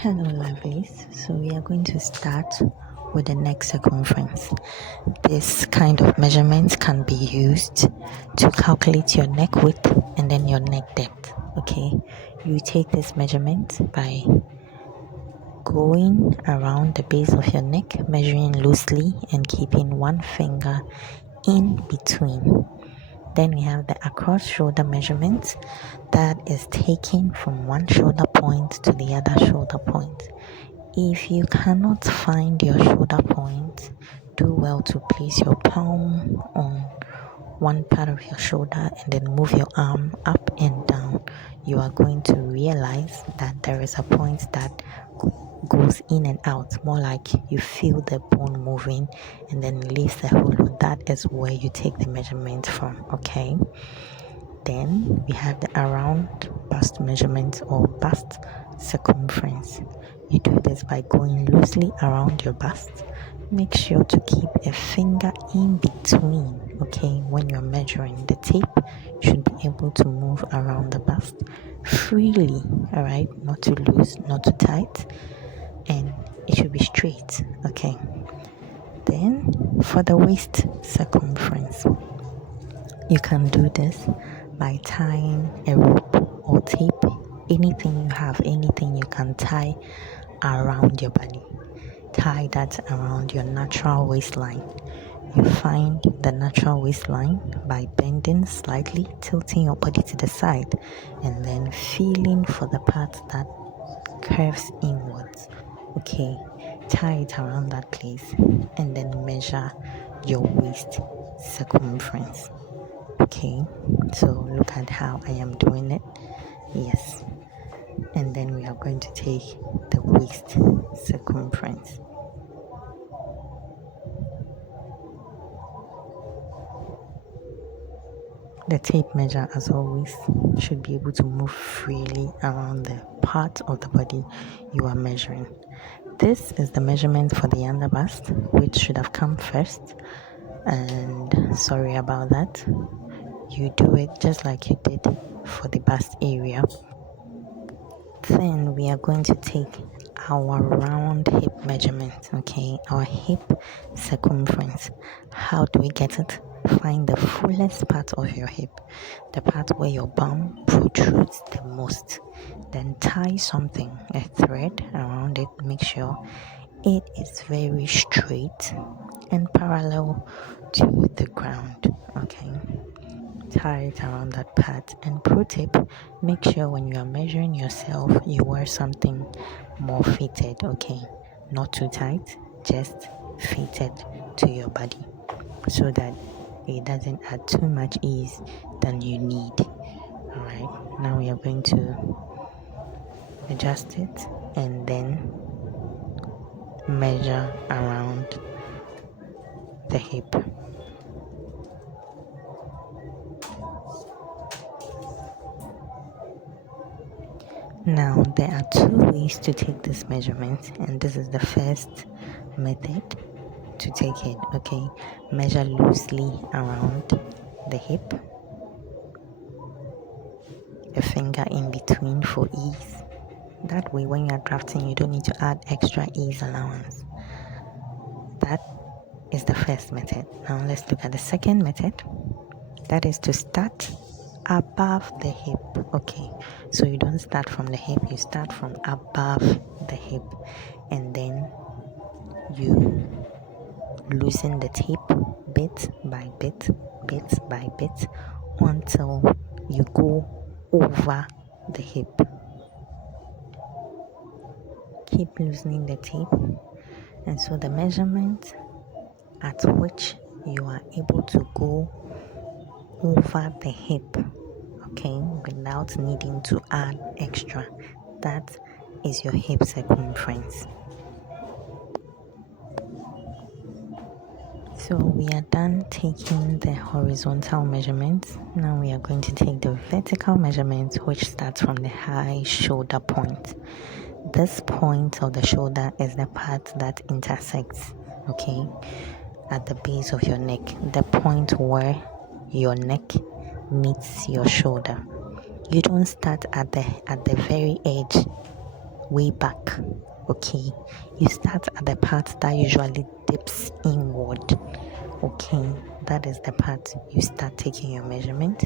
Hello, lovelies. So we are going to start with the neck circumference. This kind of measurement can be used to calculate your neck width and then your neck depth. Okay, you take this measurement by going around the base of your neck, measuring loosely and keeping one finger in between. Then we have the across shoulder measurement that is taken from one shoulder point to the other shoulder point. If you cannot find your shoulder point, do well to place your palm on one part of your shoulder and then move your arm up and down. You are going to realize that there is a point that goes in and out, more like you feel the bone moving and then leaves the hollow. That is where you take the measurement from. Okay, then we have the around bust measurement or bust circumference. You do this by going loosely around your bust. Make sure to keep a finger in between. Okay, when you're measuring, the tape should be able to move around the bust freely. All right, not too loose, not too tight, and it should be straight. Okay, then for the waist circumference, you can do this by tying a rope or tape, anything you have, anything you can tie around your body. Tie that around your natural waistline. You find the natural waistline by bending slightly, tilting your body to the side, and then feeling for the part that curves inwards. Okay, tie it around that place and then measure your waist circumference. Okay, so look at how I am doing it. Yes, and then we are going to take the waist circumference. The tape measure, as always, should be able to move freely around the part of the body you are measuring. This is the measurement for the under bust, which should have come first, and sorry about that. You do it just like you did for the bust area. Then we are going to take our round hip measurement, okay, our hip circumference. How do we get it? Find the fullest part of your hip, the part where your bum protrudes the most. Then tie something, a thread around it. Make sure it is very straight and parallel to the ground, okay. Tie it around that part. And pro tip, make sure when you are measuring yourself you wear something more fitted, okay, not too tight, just fitted to your body so that it doesn't add too much ease than you need. All right, now we are going to adjust it and then measure around the hip. Now, there are two ways to take this measurement, and this is the first method to take it. Okay, measure loosely around the hip, a finger in between for ease. That way, when you are drafting, you don't need to add extra ease allowance. That is the first method. Now, let's look at the second method. That is to start above the hip. Okay, so you don't start from the hip, you start from above the hip, and then you loosen the tape bit by bit until you go over the hip. Keep loosening the tape, and so the measurement at which you are able to go over the hip, okay, without needing to add extra, that is your hip circumference. So we are done taking the horizontal measurements. Now we are going to take the vertical measurements, which starts from the high shoulder point. This point of the shoulder is the part that intersects, okay, at the base of your neck, the point where your neck meets your shoulder. You don't start at the very edge way back. Okay, you start at the part that usually dips inward. Okay, that is the part you start taking your measurement.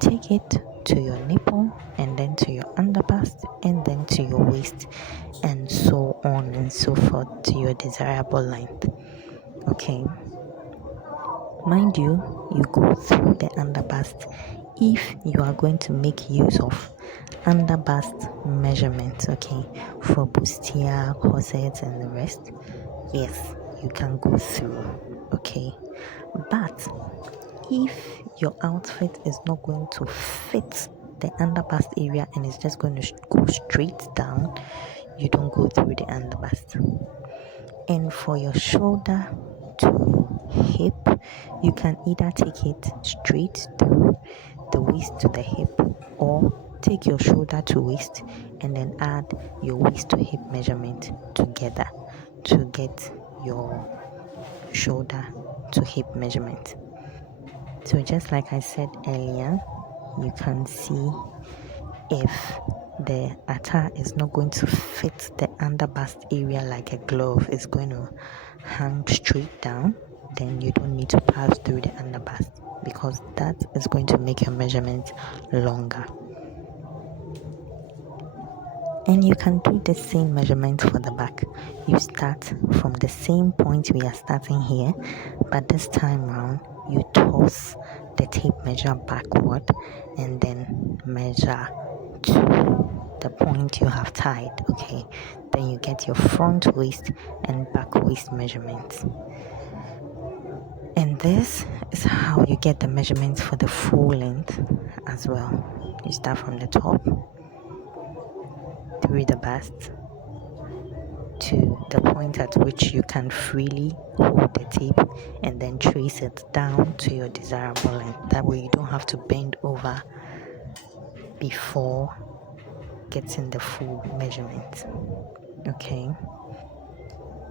Take it to your nipple, and then to your underbust, and then to your waist, and so on and so forth to your desirable length. Okay, mind you, you go through the underbust if you are going to make use of underbust measurements. Okay, for bustier, corsets, and the rest. Yes, you can go through. Okay, but if your outfit is not going to fit the underbust area and it's just going to go straight down, you don't go through the underbust. And for your shoulder to hip, you can either take it straight through the waist to the hip, or take your shoulder to waist and then add your waist to hip measurement together to get your shoulder to hip measurement. So just like I said earlier, you can see if the attire is not going to fit the underbust area like a glove, it's going to hang straight down, then you don't need to pass through the underbust, because that is going to make your measurement longer. And you can do the same measurement for the back. You start from the same point we are starting here, but this time round you toss the tape measure backward and then measure to the point you have tied. Okay, then you get your front waist and back waist measurements. And this is how you get the measurements for the full length as well. You start from the top through the bust to the point at which you can freely hold the tape, and then trace it down to your desirable length. That way you don't have to bend over before getting the full measurement. Okay,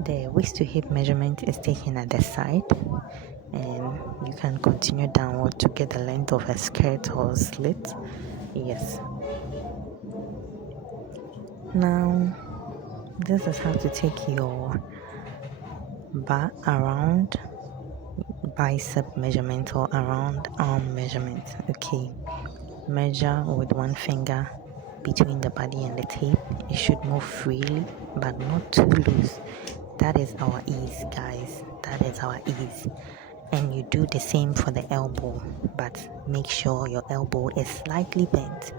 the waist to hip measurement is taken at the side, and you can continue downward to get the length of a skirt or slit. Yes, now this is how to take your bar around bicep measurement or around arm measurement. Okay, measure with one finger between the body and the tape. It should move freely but not too loose. That is our ease, guys. That is our ease. And you do the same for the elbow, but make sure your elbow is slightly bent.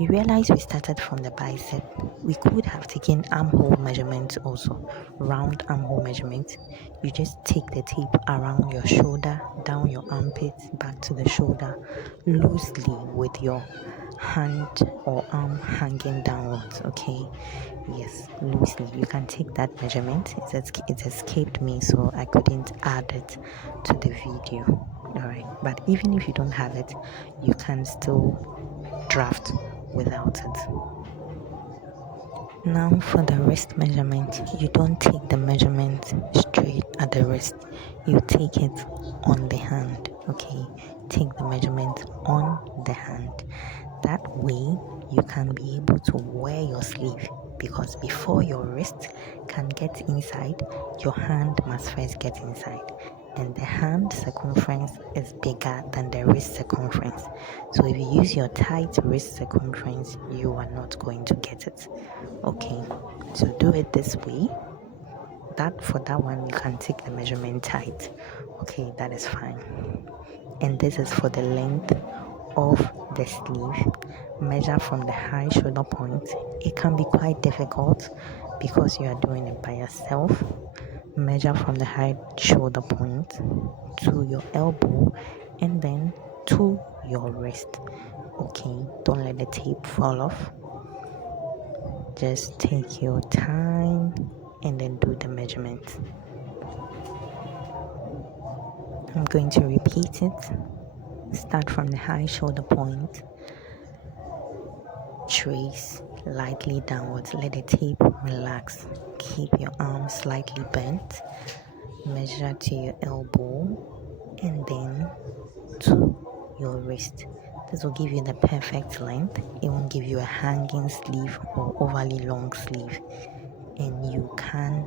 You realize we started from the bicep. We could have taken armhole measurements also, round armhole measurements. You just take the tape around your shoulder, down your armpit, back to the shoulder, loosely with your hand or arm hanging downwards. Okay, yes, loosely. You can take that measurement. It escaped me, so I couldn't add it to the video. Alright, but even if you don't have it, you can still draft without it. Now for the wrist measurement, you don't take the measurement straight at the wrist, you take it on the hand. Okay, take the measurement on the hand. That way you can be able to wear your sleeve, because before your wrist can get inside, your hand must first get inside, and the hand circumference is bigger than the wrist circumference. So if you use your tight wrist circumference, you are not going to get it. Okay, so do it this way. That for that one you can take the measurement tight. Okay, that is fine. And this is for the length of the sleeve. Measure from the high shoulder point. It can be quite difficult because you are doing it by yourself. Measure from the high shoulder point to your elbow and then to your wrist. Okay, don't let the tape fall off. Just take your time and then do the measurement. I'm going to repeat it. Start from the high shoulder point, trace lightly downwards, let the tape relax, keep your arm slightly bent, measure to your elbow and then to your wrist. This will give you the perfect length. It won't give you a hanging sleeve or overly long sleeve, and you can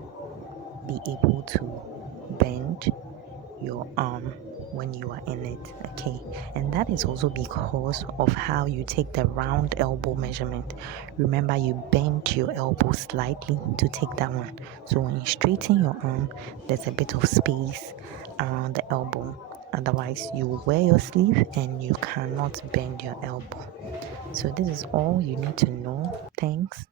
be able to bend your arm when you are in it. Okay, and that is also because of how you take the round elbow measurement. Remember, you bend your elbow slightly to take that one, so when you straighten your arm, there's a bit of space around the elbow. Otherwise, you wear your sleeve and you cannot bend your elbow. So this is all you need to know. Thanks.